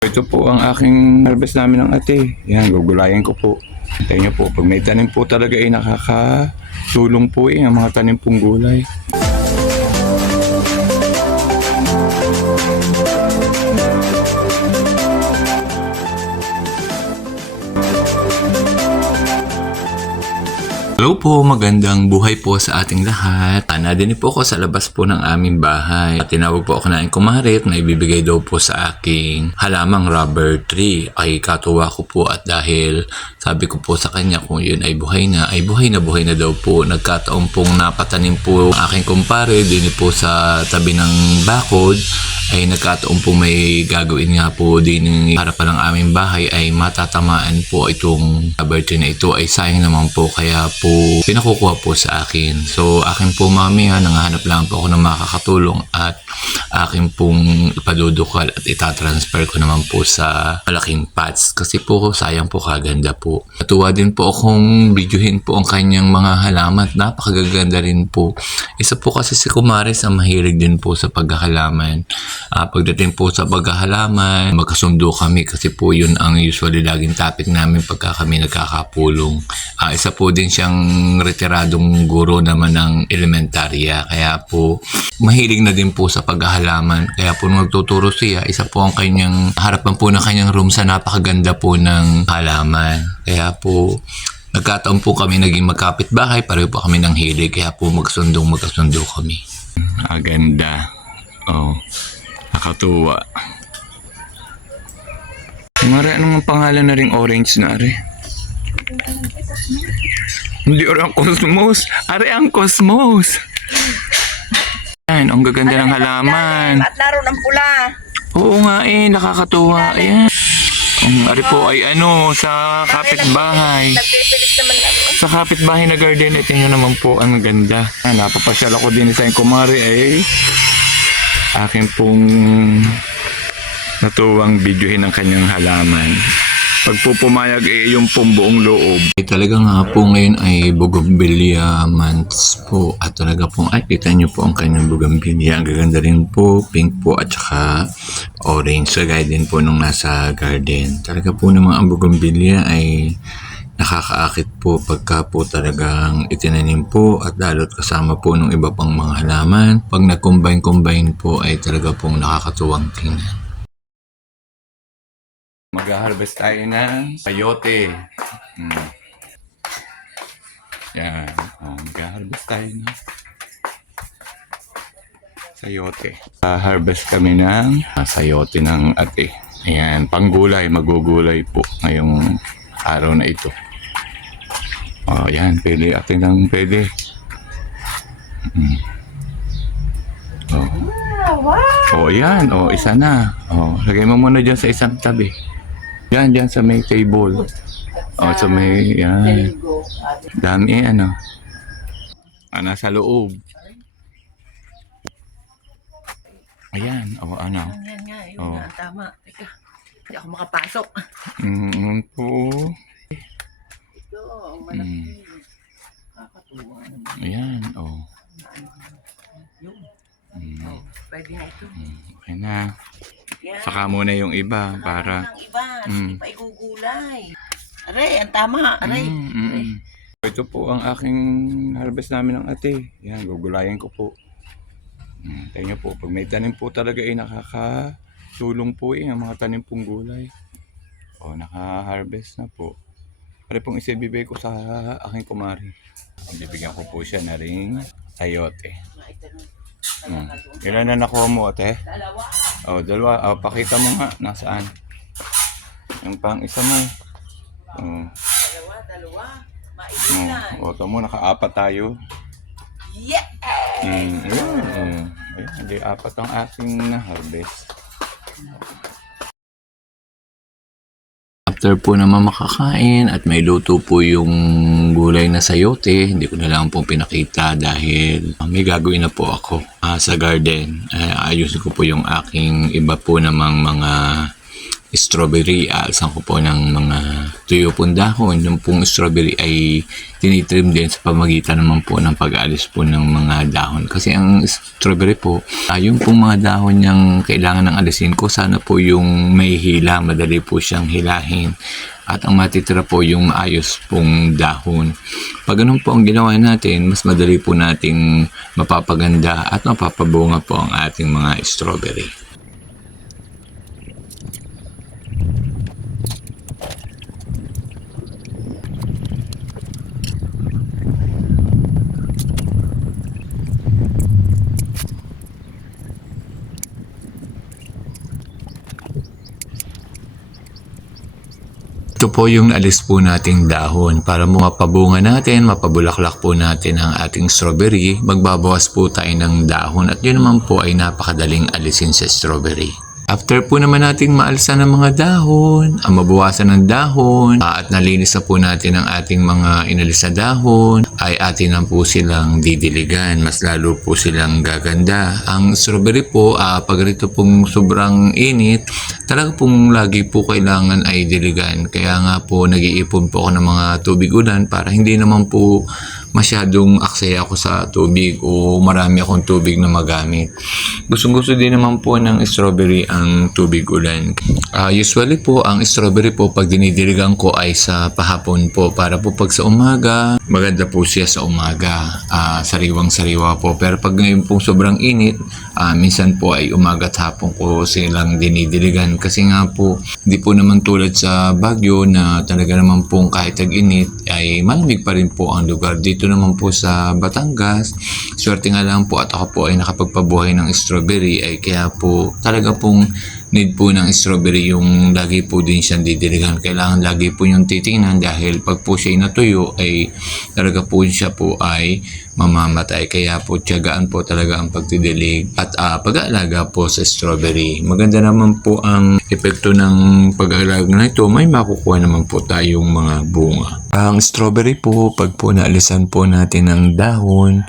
Ito po ang aking harvest namin ng ate. Yan, gugulayan ko po. Hintayin nyo po, pag may tanim po talaga ay nakakatulong po ang mga tanim pong gulay. Hello po, magandang buhay po sa ating lahat. Nadini po ako sa labas po ng aming bahay. At tinawag po ako na kumarit na ibibigay daw po sa aking halamang rubber tree. Ay katuwa ko po at dahil sabi ko po sa kanya kung yun ay buhay na daw po. Nagkataon pong napatanim po ang aking kumpare din po sa tabi ng bakod. Ay nagkataon po may gagawin nga po din ng harapan ng aming bahay ay matatamaan po itong rubber tree na ito ay sayang naman po kaya po pinakukuha po sa akin. So akin po mami nangahanap lang po ako ng makakatulong at akin pong ipadudukal at itatransfer ko naman po sa malaking pots kasi po sayang po kaganda po. Natuwa din po akong videohin po ang kanyang mga halaman. Napakaganda rin po. Isa po kasi si Kumaris ang mahilig din po sa paghahalaman. Pagdating po sa paghahalaman, magkasundo kami kasi po yun ang usually laging topic namin pagka kami nagkakapulong. Isa po din siyang retiradong guro naman ng elementarya. Kaya po, mahilig na din po sa paghahalaman. Kaya po nung nagtuturo siya, isa po ang kanyang harapan po ng kanyang room sa napakaganda po ng halaman. Kaya po, nagkataon po kami naging magkapit-bahay, pareho po kami ng hilig. Kaya po magkasundo kami. Aganda. Oh, nakatuwa. Mara, anong pangalan na ring orange na ari? Hindi ang cosmos. Are ang cosmos. Ayan, ang gaganda ng halaman. At naroon ang pula. Oo nga nakakatuwa. Ayan. Ang ari po ay sa kapitbahay. Nagpipilit naman ako. Sa kapitbahay na garden, ito nyo naman po, ang ganda. Napapasyal ako din sa kumari akin pong natuwang videohin ang kanyang halaman. Pag po pumayag yung pong buong loob. Talaga nga po ngayon ay bougainvillea months po. At talaga pong, kita nyo po ang kanyang bougainvillea. Ang gaganda rin po, pink po at saka orange. So gaya din po nung nasa garden. Talaga po naman ang bougainvillea ay nakakaakit po pagka po talagang itinanim po at lalo't kasama po ng iba pang mga halaman. Pag nag-combine po ay talaga pong nakakatuwang tingnan. Mag-harvest tayo ng sayote. Yan. Mag-harvest tayo ng sayote. Harvest kami ng sayote ng ate. Ayan, panggulay, magugulay po ngayong araw na ito. Yan, pwede ate ng pwede. Yan. Isa na. Lagay mo muna dyan sa isang tabi. Yan, dyan sa may table. Sa may, yan. Dami, nasa loob. Ayan, Yan nga, yun nga, tama. Teka, hindi ako makapasok. Po. Ito, ang malaki. Kakatuwa naman. Ayan, Yun. Pwede na ito. Okay na. Yan. Saka muna yung iba para... Ang iba, hindi pa igugulay. Aray, ang tama. Aray. Ito po ang aking harvest namin ng ate. Yan, gugulayan ko po. Tayo nyo po, pag may tanim po talaga ay nakakatulong po ang mga tanim pong gulay. Naka-harvest na po. Pare pong isibibigay ko sa aking kumari. Bibigyan ko po siya na ring sayote. Ilan na nakuha mo ate? Dalawa. Pakita mo nga, nasaan? Yung pang isa mo. Dalawa. Mailan. Ito mo, naka-apat tayo. Yeah! Ayan, hindi apat ang aking na-harvest. After po naman makakain at may luto po yung gulay na sayote, hindi ko na lang po pinakita dahil may gagawin na po ako sa garden. Ayusin ko po yung aking iba po namang mga strawberry. Aalsan ko po ng mga tuyo pong dahon. Yung pong strawberry ay tinitrim din sa pamagitan naman po ng pag-aalis po ng mga dahon. Kasi ang strawberry po, yung pong mga dahon niyang kailangan ng alisin ko, sana po yung may hila, madali po siyang hilahin. At ang matitira po yung maayos pong dahon. Pag ganun po ang ginawa natin, mas madali po nating mapapaganda at mapapabunga po ang ating mga strawberry. Ito po yung alis po nating dahon. Para mapabunga natin, mapabulaklak po natin ang ating strawberry, magbabawas po tayo ng dahon at yun naman po ay napakadaling alisin sa strawberry. After po naman nating maalsan ng mga dahon, ang mabawasan ng dahon, at nalinis na po natin ang ating mga inalis na dahon, ay atin na po silang didiligan. Mas lalo po silang gaganda. Ang strawberry po, pag rito pong sobrang init, talaga pong lagi po kailangan ay diligan. Kaya nga po nag-iipon po ako ng mga tubig ulan para hindi naman po masyadong aksaya ako sa tubig o marami akong tubig na magamit. Gustong-gusto din naman po ng strawberry ang tubig ulan. Usually po, ang strawberry po pag dinidiligan ko ay sa pahapon po para po pag sa umaga, maganda po siya sa umaga. Sariwang-sariwa po. Pero pag ngayon pong sobrang init, minsan po ay umaga at hapon ko silang dinidiligan. Kasi nga po, hindi po naman tulad sa Baguio na talaga naman pong kahit tag-init ay malamig pa rin po ang lugar. Dito naman po sa Batangas, swerte nga lang po at ako po ay nakapagpabuhay ng strawberry ay kaya po talaga pong need po ng strawberry yung lagi po din siyang didiligan. Kailangan lagi po yung titingnan dahil pag po siya natuyo ay talaga po siya po ay mamamatay. Kaya po tiyagaan po talaga ang pagdidilig at pag-aalaga po sa strawberry. Maganda naman po ang epekto ng pag-aalaga na ito. May makukuha naman po tayong mga bunga. Ang strawberry po, pag po naalisan po natin ng dahon,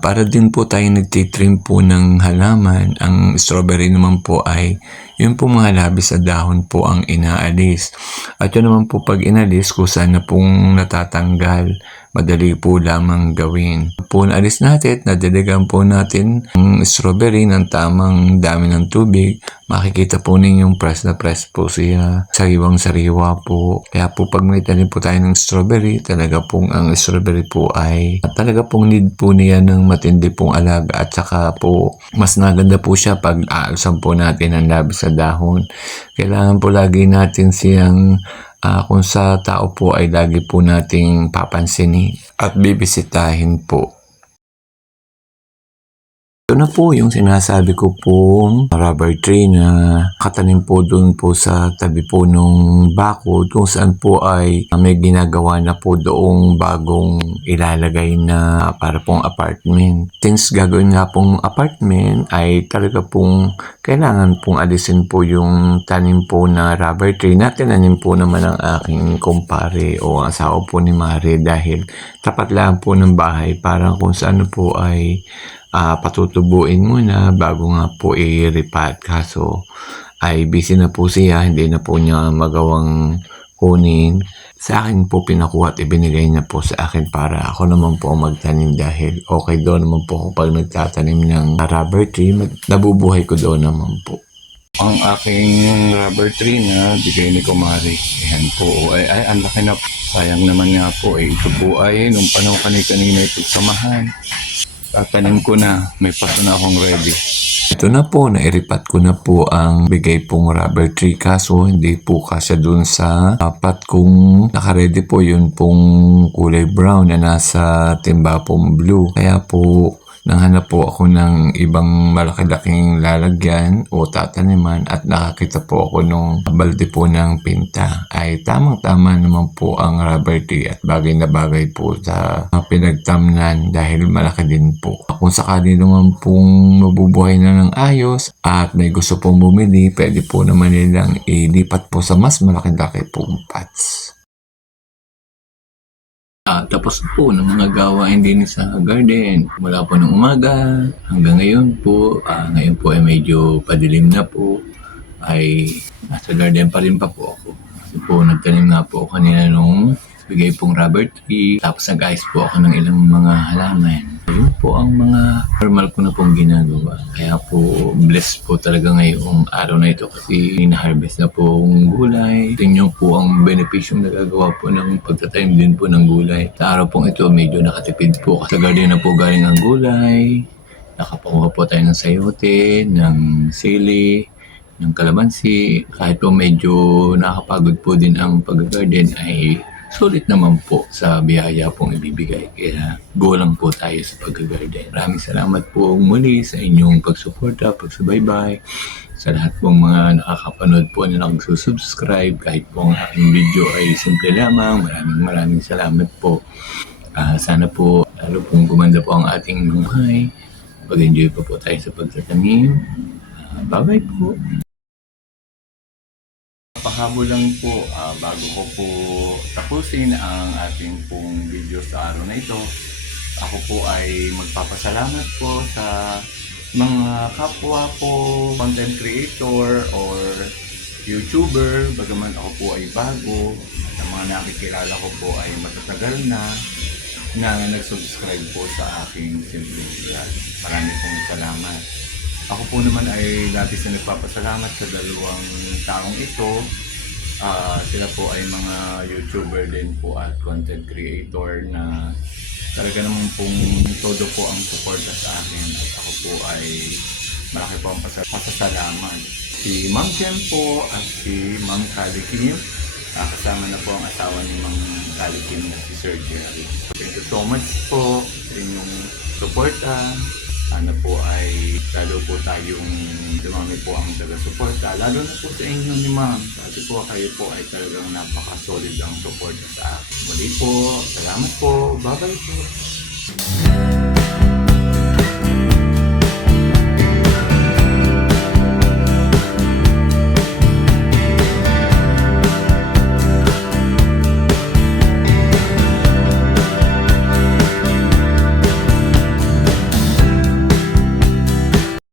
para din po tayo nagtitrim po ng halaman. Ang strawberry naman po ay yun po mga labis sa dahon po ang inaalis. At yun naman po pag inalis, kusa na pong natatanggal. Madali po lamang gawin. Po naalis natin, nadiligan po natin ang strawberry ng tamang dami ng tubig. Makikita po ninyong press na press po siya. Sariwang-sariwa po. Kaya po pag may tanim po tayo ng strawberry, talaga pong ang strawberry po ay talaga pong need po niya ng matindi pong alaga. At saka po, mas naganda po siya pag aalsan po natin ang labis sa dahon. Kailangan po lagi natin siyang kung sa tao po ay lagi po nating papansinin at bibisitahin po. Ito na po yung sinasabi ko pong rubber tree na katanim po doon po sa tabi po nung bakod kung saan po ay may ginagawa na po doong bagong ilalagay na para pong apartment. Since gagawin nga pong apartment ay talaga pong kailangan pong alisin po yung tanim po na rubber tree na tinanim po naman ng aking kumpare o asawa po ni Mare dahil tapat lang po ng bahay para kung saan po ay patutubuin muna bago nga po i-repat. Kaso ay busy na po siya, hindi na po niya magawang kunin. Sa akin po pinakuha at ibinigay niya po sa akin para ako naman po magtanim dahil okay doon naman po ako pag nagtatanim ng rubber tree, nabubuhay ko doon naman po. Ang aking rubber tree na bigay ni Kumari. Ayan po. Ay, ang laki na po. Sayang naman nga po. Ito po ay nung panahon kanina ito samahan. Tatanim ko na. May paso na akong ready. Ito na po. Nairipat ko na po ang bigay pong rubber tree. Kaso hindi po kasya dun sa apat kung nakaredy po yun pong kulay brown na nasa timba pong blue. Kaya po nanghanap po ako ng ibang malaki-laking lalagyan o tataniman at nakakita po ako nung balde po ng pinta. Ay tamang-tama naman po ang rubber tree at bagay na bagay po sa pinagtamnan dahil malaki din po. Kung sakali naman pong mabubuhay na ng ayos at may gusto pong bumili, pwede po naman nilang ilipat po sa mas malaki-laki pong pots. Tapos po ng mga gawain din sa garden. Mula po ng umaga hanggang ngayon po. Ngayon po ay medyo padilim na po. ay nasa garden pa rin pa po ako. Kasi po nagtanim nga po ako kanina nung bigay pong rubber tree. Tapos nag-ayos po ako ng ilang mga halaman. Yun po ang mga normal ko na pong ginagawa. Kaya po blessed po talaga ngayong araw na ito kasi na-harvest na po ang gulay. Tingnan po ang benepisyong nagagawa po ng pagtatanim din po ng gulay. Sa araw pong ito medyo nakatipid po. Sa garden na po galing ang gulay. Nakapakuha po tayo ng sayote, ng sili, ng kalamansi. Kahit po medyo nakakapagod po din ang pag-garden ay sulit naman po sa biyaya pong ibibigay. Kaya go lang po tayo sa pag-garden. Maraming salamat po muli sa inyong pagsuporta, pagsubaybay. Sa lahat pong mga nakakapanood po na nagsusubscribe, kahit po ang aking video ay simple lamang. Maraming salamat po. Sana po lalo pong gumanda po ang ating buhay. Pag-enjoy po tayo sa pagtatanim. Bye-bye po. Pahabol lang po bago ko po tapusin ang ating pong video sa araw na ito. Ako po ay magpapasalamat po sa mga kapwa po content creator or YouTuber, bagaman ako po ay bago at ang mga nakikilala ko po ay matatagal na nag-subscribe po sa aking simpleng vlog. Maraming pong salamat. Ako po naman ay labis na nagpapasalamat sa dalawang taong ito. Sila po ay mga YouTuber din po at content creator na talaga naman pong todo po ang suporta sa akin. At ako po ay malaki po ang pasasalamat. Si Ma'am Jem po at si Ma'am Kali Kim. Kasama na po ang asawa ni Ma'am Kali Kim na si Sir Jerry. Thank you so much po sa inyong suporta. Sana po ay lalo po tayong dumami po ang taga-suporta. Lalo na po sa inyo ni Ma'am. Kasi po kayo po ay talagang napaka-solid ang suporta sa akin. Muli po, salamat po. Bye-bye po.